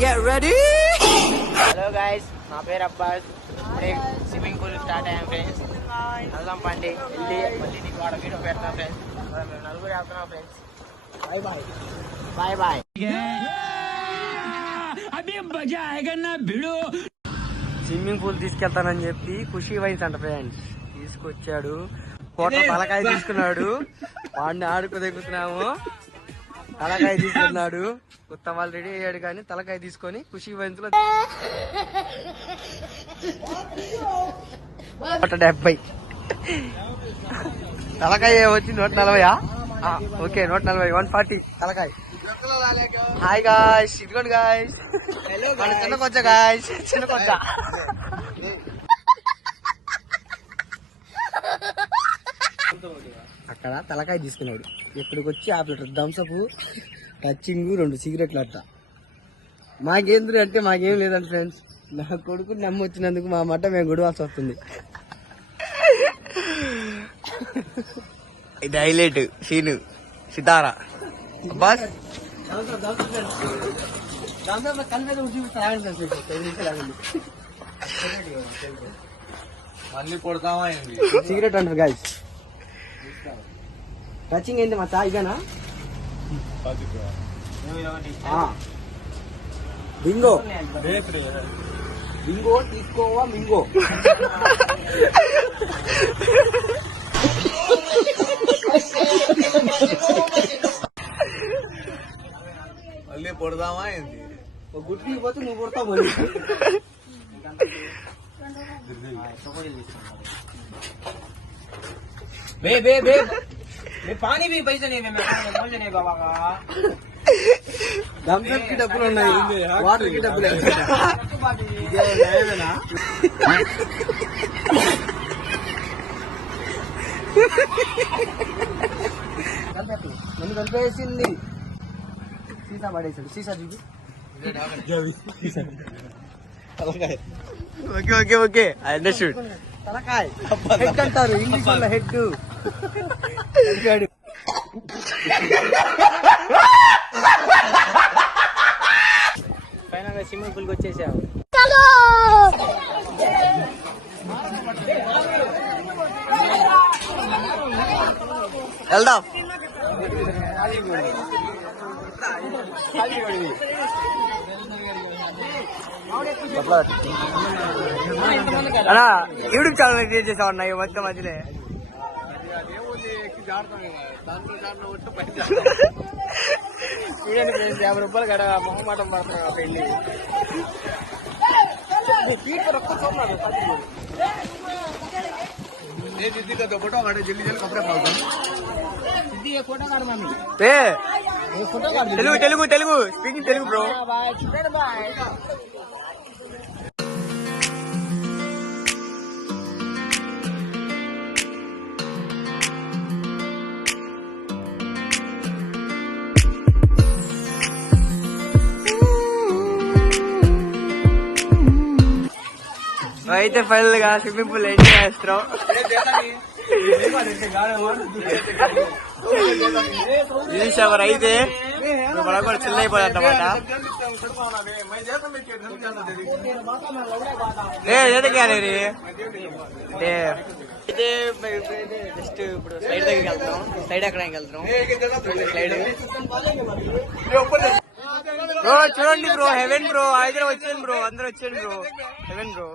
Get ready. Hello guys, నా పేరు అబ్బాస్. ఇప్పుడే స్విమ్మింగ్ పూల్ స్టార్ట్ అయ్యాం ఫ్రెండ్స్. వెళ్దాం పండి వెళ్ళి మళ్ళీ నీకు వాడ వీడియో పెడతాం ఫ్రెండ్స్. మేము నలుగురు వెళ్తున్నాం friends. Bye bye bye bye. Swimming pool తీసుకెళ్తానని చెప్పి ఖుషీ వైన్స్ అంట ఫ్రెండ్స్ తీసుకొచ్చాడు. కోట తలకాయ తీసుకున్నాడు. వాడిని ఆడుకు దిగుతున్నాము. తలకాయ తీసుకున్నాడు. కొత్త వాళ్ళు రెడీ అయ్యాడు కానీ తలకాయ తీసుకొని ఖుషీ వైన్స్ లో 170 తలకాయ వచ్చి 140. ఓకే 140 140 తలకాయ. హాయ్ గాయ్స్, ఇదిగోండి గాయ్స్ చిన్న కొచ్చ గాయ్స్, చిన్న కొచ్చ. అక్కడ తలకాయ తీసుకున్నాడు. ఇక్కడికి వచ్చి ఆ ప్లేటర్ థమ్సప్, టచ్చింగ్, 2 సిగరెట్లు అట్ట. మాకేంద్రు అంటే మాకేం లేదండి ఫ్రెండ్స్. నా కొడుకుని నమ్మొచ్చినందుకు మా మాట మేము గొడవాల్సి వస్తుంది. ఇది హైలైట్ సీను సితారా బస్ సిగరెట్ అంటారు గాయస్. టచింగ్ ఏంటి మా చా ఇదేనా? బింగో బింగో తీసుకోవా మింగో. మళ్ళీ పొడదామా ఏంది? గుడ్డి పోతే నువ్వు కొడతావు. पानी भी पैसे नहीं है बाबा का. థమ్సప్ కి డబ్బులు ఉన్నాయి, వాటర్ కి డబ్బులు నన్ను కలిపేసింది. సీసా పడేసాడు. సీసా చూపి. Okay okay okay understood. తలకాయ హెడ్ అంటారు ఇంగ్లీష్ వల్ల. హెడ్ ఫైనల్ గా స్విమ్మింగ్ పూల్ కి వచ్చేసావు. వెళ్దాం. అన్నా యూట్యూబ్ ఛానల్ క్రియేట్ చేసావు అన్న ఈ మధ్య మధ్యలో. చూడండి ఫ్రెండ్స్, 50 రూపాయలు కడ మొహమాటం పడుతున్నాడు పెళ్ళి. Telugu Telugu Telugu speaking Telugu bro. అయితే ఫైనల్ గా స్విమ్మింగ్ పూల్ ఎంజాయ్ చేస్తున్నాం. ఎవరు అయితే మనం కూడా చిల్ అయిపోయిందన్నమాట. అయితే జస్ట్ ఇప్పుడు సైడ్ దగ్గరికి వెళ్తున్నాం. సైడ్ ఎక్కడానికి వెళ్తున్నాం. సైడ్ బ్రో చూడండి బ్రో, హెవెన్ బ్రో. అందరూ వచ్చేయండి బ్రో, అందరూ వచ్చేయండి బ్రో. Heaven bro.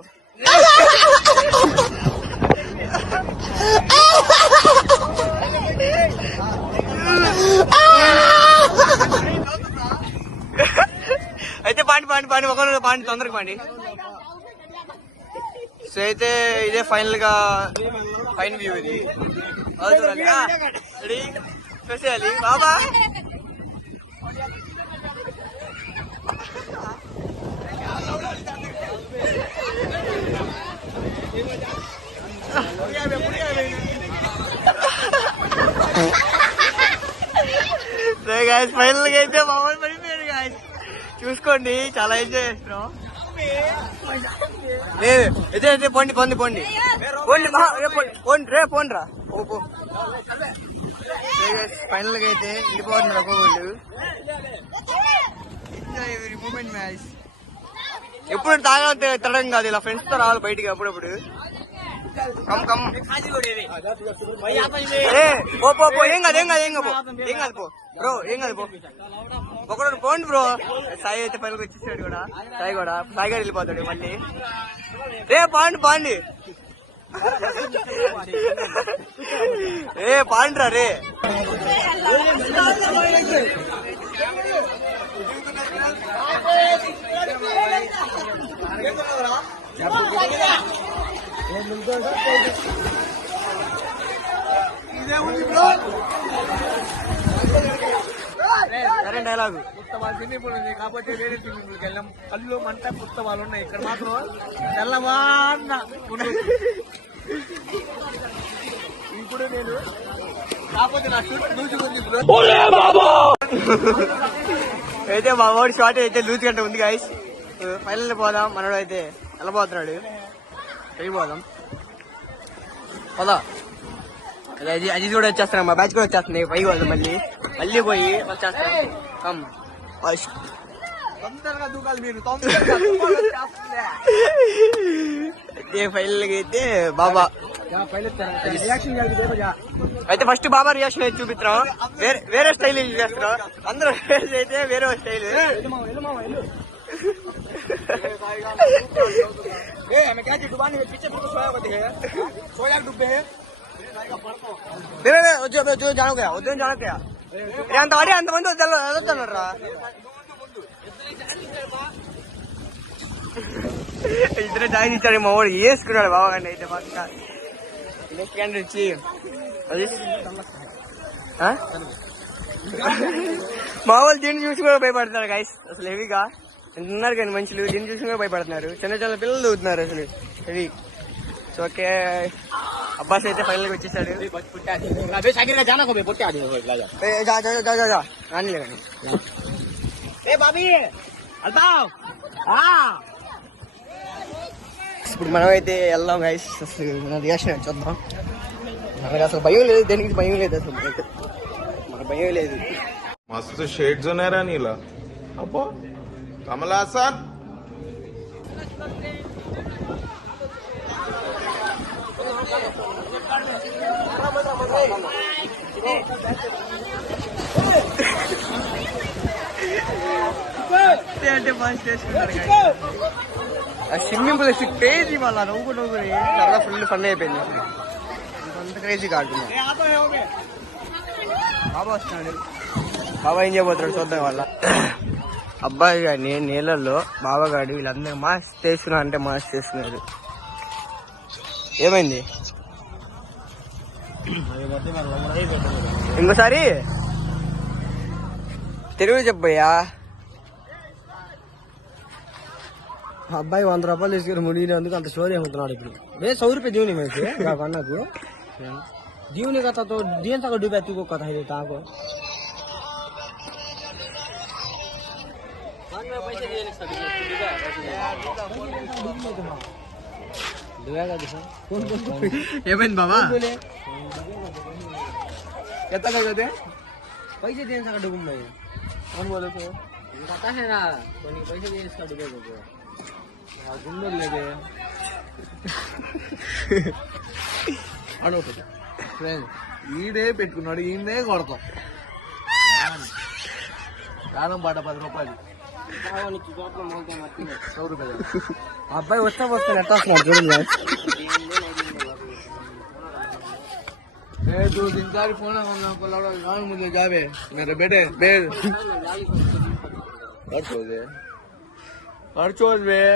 అయితే పాండి పాండి పాండి ఒకరు పాండి తొందరగా పాండి. సో అయితే ఇదే ఫైనల్ గా ఫైన్ వ్యూ. ఇది రెడీ చూసేయాలి బాబా. ఫైనల్ గా అయితే మామూలు పడిపోయాడు గాయస్. చూసుకోండి, చాలా ఎంజాయ్ చేస్తున్నాం. లేదు అయితే పోండి పోండి పోండి పోండి పోండి రే పోండి రా. ఫైనల్ గా అయితే వెళ్ళిపోతున్నారు ఒక్కొక్కళ్ళు. every moment అయిపోయింది మ్యాచ్. ఎప్పుడు తాగా తిరగడం కాదు, ఇలా ఫ్రెండ్స్ తో రావాలి బయటికి అప్పుడప్పుడు. కమ్ కమ్ ఏం కాదు పో బ్రో, ఏం కాదు పో. ఒకడు పోండి బ్రో. సాయి అయితే పైకి వచ్చేసాడు కూడా. సాయి గారు వెళ్ళిపోతాడు మళ్ళీ. రే పాండి పాండ్రా రే. డైలాగు స్విమ్మింగ్ పూల్ ఉంది కాకపోతే వేరే స్విమ్మింగ్ పూల్కి వెళ్ళాం. కళ్ళు మంట పుస్తకాలు ఉన్నాయి, ఇక్కడ మాత్రం తెల్లవాన్న. ఇప్పుడు నేను కాకపోతే నా షూట్ లూజుకుంది బ్రో. అయితే మా వాడి షార్ట్ అయితే లూజ్ గంట ఉంది గాయస్. ఫైనల్ పోదాం. మనోడు అయితే వెళ్ళబోతున్నాడు, వెళ్ళిపోదాం పదా. అది కూడా వచ్చేస్తున్నాం, మా బ్యాచ్ కూడా వచ్చేస్తుంది. పైకి పోదాం మళ్ళీ పోయి వచ్చేస్తాం. కమ్ తొందరగా దూకాలి మీరు. ఫైనల్ అయితే బాబా అయితే ఫస్ట్ బాబా రియాక్షన్ అయితే చూపిస్తున్నాం. వేరే స్టైల్ చేస్తున్నాం అందరూ. అయితే వేరే స్టైల్. అంతమంది వద్దన్నారా? ఇద్దరు జాయిన్ ఇచ్చాడు. మా వాడు వేసుకున్నాడు బాబాగాండి. అయితే పక్క నెక్స్ట్ క్యాండిల్ వచ్చి మా వాళ్ళు దీన్ని చూసి కూడా భయపడుతున్నారు గైస్. అసలు హెవీగా ఉన్నారు కానీ మనుషులు దీన్ని చూసి కూడా భయపడుతున్నారు. చిన్న పిల్లలు దూకుతున్నారు అసలు హెవీ. సో ఓకే, అబ్బాస్ అయితే ఫైనల్ గా వచ్చేసాడు. ఇప్పుడు మనం అయితే వెళ్దాం గైస్. అసలు రియాక్షన్ చూద్దాం. నాకు అసలు భయం లేదు, దేనికి భయం లేదు అసలు. మనకు భయం లేదు. मस्त शेड्स नाही राणीला अप्पा कमला असा అంటే ఫస్ట్ చేసుకున్నారు. స్విమ్మింగ్ పూల్ క్రేజీ వాళ్ళ నవ్వుకుని సరదా ఫుల్ ఫన్ అయిపోయింది. అంత క్రేజీ ఆడుతున్నాం. బాబా వస్తున్నాడు. బాబా ఏం చేయబోతున్నాడు చూద్దాం వాళ్ళ. అబ్బాయి గారిని నీళ్ళల్లో బాబాగాడు వీళ్ళందరూ మాస్క్ చేసుకున్నా అంటే మాస్క్ చేసుకున్నారు. ఏమైంది ఇంకోసారి తెలుగు చెప్పయ్యా. అబ్బాయి 100 రూపాయలు తీసుకుని ముడిగినందుకు అంత స్టోరీ అమ్ముతున్నాడు. ఇప్పుడు రే 100 रुपये जीवनी में से నాకు जीवनी का तो दिन तक डूबा तू को कथा है ताको पैसे दिए नहीं सके डूबेगा दिखा कौन ఏమైంది బాబా ఎంత కదా पैसे देने सका डूबूं मैं कौन बोले तो पता है ना कोई पैसे देने सका डूबेगा गुंडों लेके అడవుతుంది ఫ్రెండ్. ఈడే పెట్టుకున్నాడు, ఈయనే కొడతాం. ప్రాణం పాట 10 రూపాయలు. 100 రూపాయలు. అబ్బాయి వస్తా ఎట్లా వస్తున్నాడు చూడండి. तू जिनकारी फोन मुझे जावे मेरे बेटे बेड खर्च हो गए